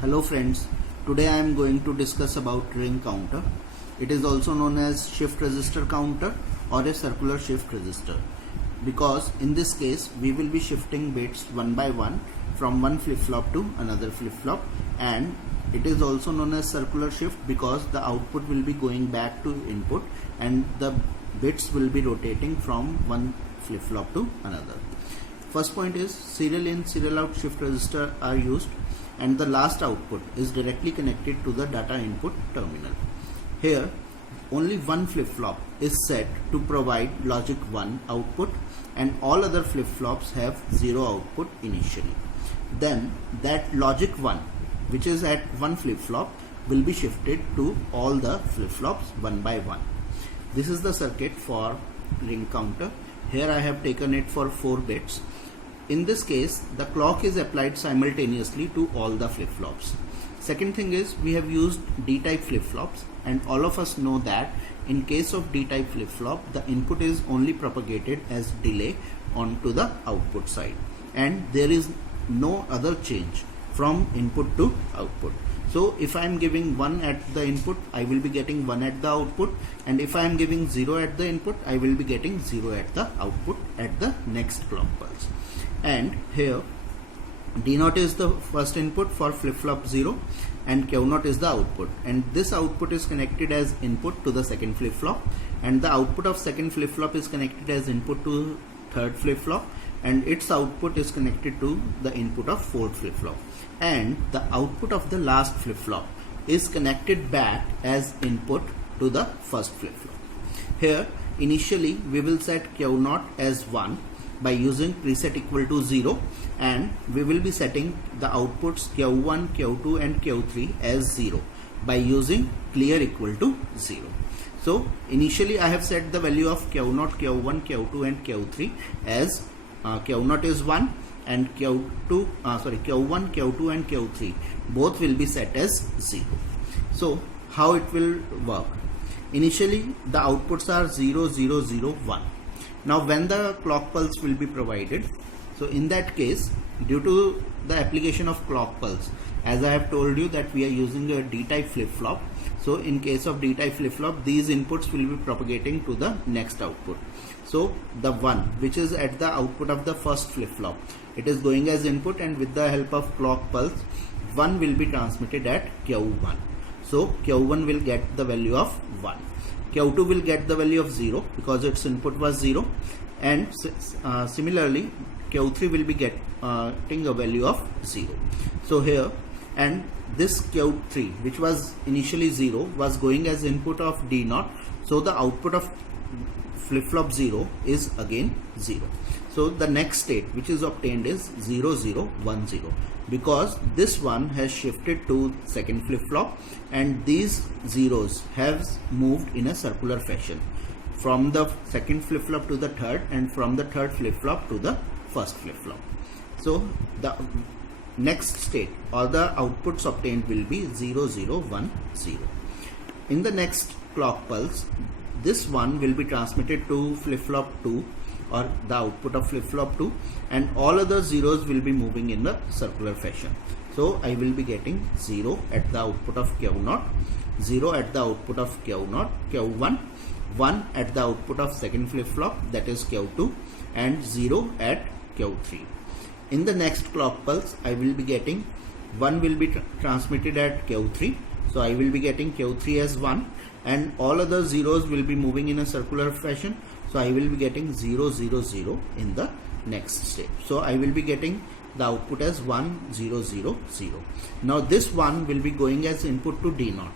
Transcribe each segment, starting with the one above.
Hello friends, today I am going to discuss about ring counter. It is also known as shift register counter or a circular shift register, because in this case we will be shifting bits one by one from one flip-flop to another flip-flop, and it is also known as circular shift because the output will be going back to input and the bits will be rotating from one flip-flop to another. First point is serial in, serial out shift register are used, and the last output is directly connected to the data input terminal. Here only one flip-flop is set to provide logic 1 output and all other flip-flops have 0 output initially. Then that logic 1, which is at one flip-flop, will be shifted to all the flip-flops one by one. This is the circuit for ring counter. Here I have taken it for 4 bits. In this case, the clock is applied simultaneously to all the flip-flops. Second thing is we have used D-type flip-flops, and all of us know that in case of D-type flip-flop, the input is only propagated as delay onto the output side, and there is no other change from input to output. So if I am giving 1 at the input, I will be getting 1 at the output, and if I am giving 0 at the input, I will be getting 0 at the output at the next clock pulse. And here D0 is the first input for flip-flop 0 and Q0 is the output, and this output is connected as input to the second flip-flop, and the output of second flip-flop is connected as input to third flip-flop, and its output is connected to the input of fourth flip-flop, and the output of the last flip-flop is connected back as input to the first flip-flop. Here initially we will set Q0 as 1 by using preset equal to 0, and we will be setting the outputs Q1, Q2 and Q3 as 0 by using clear equal to 0. So initially I have set the value of Q0, Q1, Q2 and Q3 as Q0 is 1 and Q1, Q2 and Q3 both will be set as 0. So how it will work? Initially the outputs are 0, 0, 0, 1. Now when the clock pulse will be provided, so in that case, due to the application of clock pulse, as I have told you that we are using a D-type flip-flop, so in case of D-type flip-flop, these inputs will be propagating to the next output. So the 1 which is at the output of the first flip-flop, it is going as input, and with the help of clock pulse, 1 will be transmitted at Q1. So Q1 will get the value of 1. Q2 will get the value of 0 because its input was 0, and similarly Q3 will be getting a value of 0. So here, and this Q3 which was initially 0 was going as input of D0, so the output of flip-flop 0 is again 0. So the next state which is obtained is 0, 0, 1, 0, because this one has shifted to second flip-flop and these zeros have moved in a circular fashion from the second flip-flop to the third and from the third flip-flop to the first flip-flop. So the next state or the outputs obtained will be 0, 0, 1, 0. In the next clock pulse, this one will be transmitted to flip-flop 2 or the output of flip-flop 2, and all other zeros will be moving in the circular fashion. So I will be getting 0 at the output of Q0, 0 at the output of Q0, Q1, 1 at the output of second flip-flop, that is Q2, and 0 at Q3. In the next clock pulse, I will be getting 1 will be transmitted at Q3, so I will be getting Q3 as 1, and all other zeros will be moving in a circular fashion, so I will be getting 0, 0, 0 in the next state. So I will be getting the output as 1, 0, 0, 0. Now this one will be going as input to D0,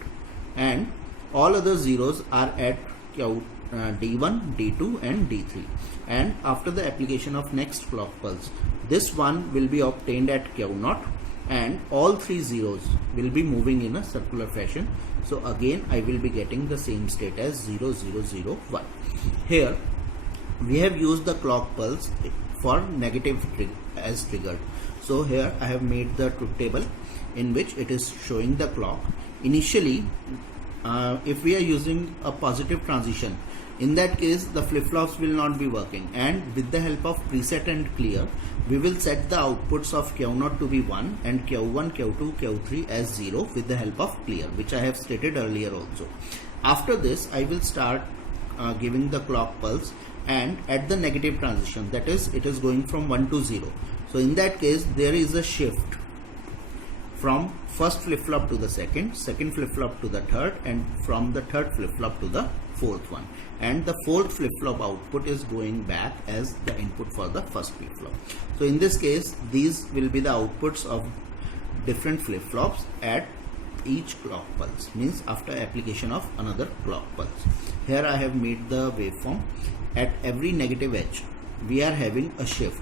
and all other zeros are at D1, D2 and D3, and after the application of next clock pulse, this one will be obtained at Q0 and all 3 zeros will be moving in a circular fashion. So again I will be getting the same state as 0, 0, 0, 1. Here we have used the clock pulse for negative as triggered. So here I have made the truth table in which it is showing the clock. Initially if we are using a positive transition In that case, the flip-flops will not be working, and with the help of preset and clear, we will set the outputs of Q0 to be 1 and Q1, Q2, Q3 as 0 with the help of clear, which I have stated earlier also. After this, I will start giving the clock pulse, and at the negative transition, that is, it is going from 1 to 0. So in that case, there is a shift from first flip-flop to the second flip-flop to the third, and from the third flip-flop to the fourth one, and the fourth flip-flop output is going back as the input for the first flip-flop. So in this case, these will be the outputs of different flip-flops at each clock pulse, means after application of another clock pulse. Here I have made the waveform. At every negative edge, we are having a shift.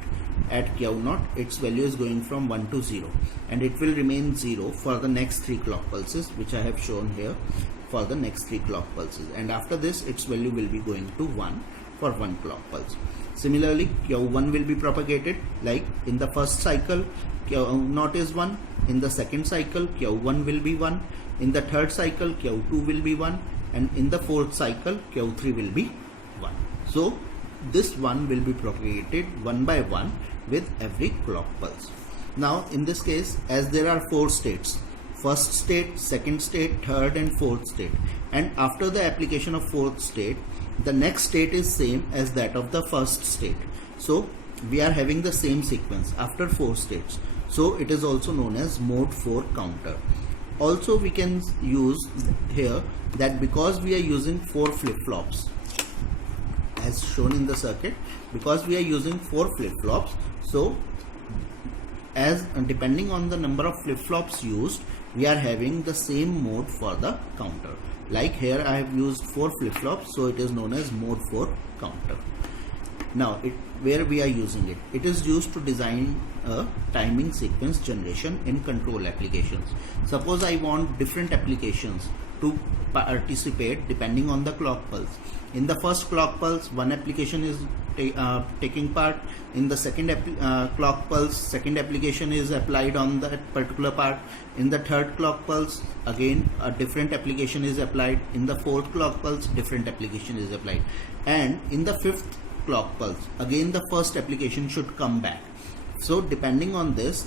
At Q0, its value is going from 1 to 0, and it will remain 0 for the next 3 clock pulses, which I have shown here for the next 3 clock pulses, and after this its value will be going to 1 for 1 clock pulse. Similarly, Q1 will be propagated, like in the first cycle Q0 is 1, in the second cycle Q1 will be 1, in the third cycle Q2 will be 1, and in the fourth cycle Q3 will be 1. So this one will be propagated one by one with every clock pulse. Now in this case, as there are 4 states, first state, second state, third and fourth state, and after the application of fourth state, the next state is same as that of the first state. So we are having the same sequence after 4 states. So it is also known as mode 4 counter. Also we can use here that because we are using 4 flip-flops as shown in the circuit, because we are using 4 flip-flops, so as depending on the number of flip-flops used, we are having the same mode for the counter. Like here I have used 4 flip-flops, so it is known as mode 4 counter. Now where we are using it, it is used to design a timing sequence generation in control applications. Suppose I want different applications to participate depending on the clock pulse. In the first clock pulse, one application is taking part. In the second clock pulse, second application is applied on that particular part. In the third clock pulse, again a different application is applied. In the fourth clock pulse, different application is applied, and in the fifth clock pulse, again the first application should come back. So depending on this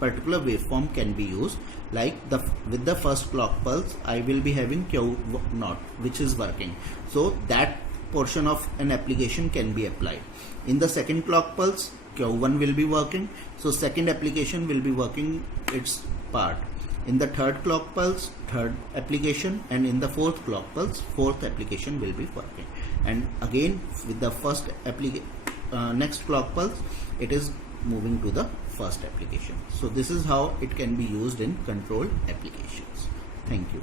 particular waveform can be used. Like with the first clock pulse, I will be having Q0 which is working, so that portion of an application can be applied. In the second clock pulse, Q1 will be working, so second application will be working its part. In the third clock pulse, third application, and in the fourth clock pulse, fourth application will be working. And again with the first next clock pulse, it is moving to the first application. So this is how it can be used in control applications. Thank you.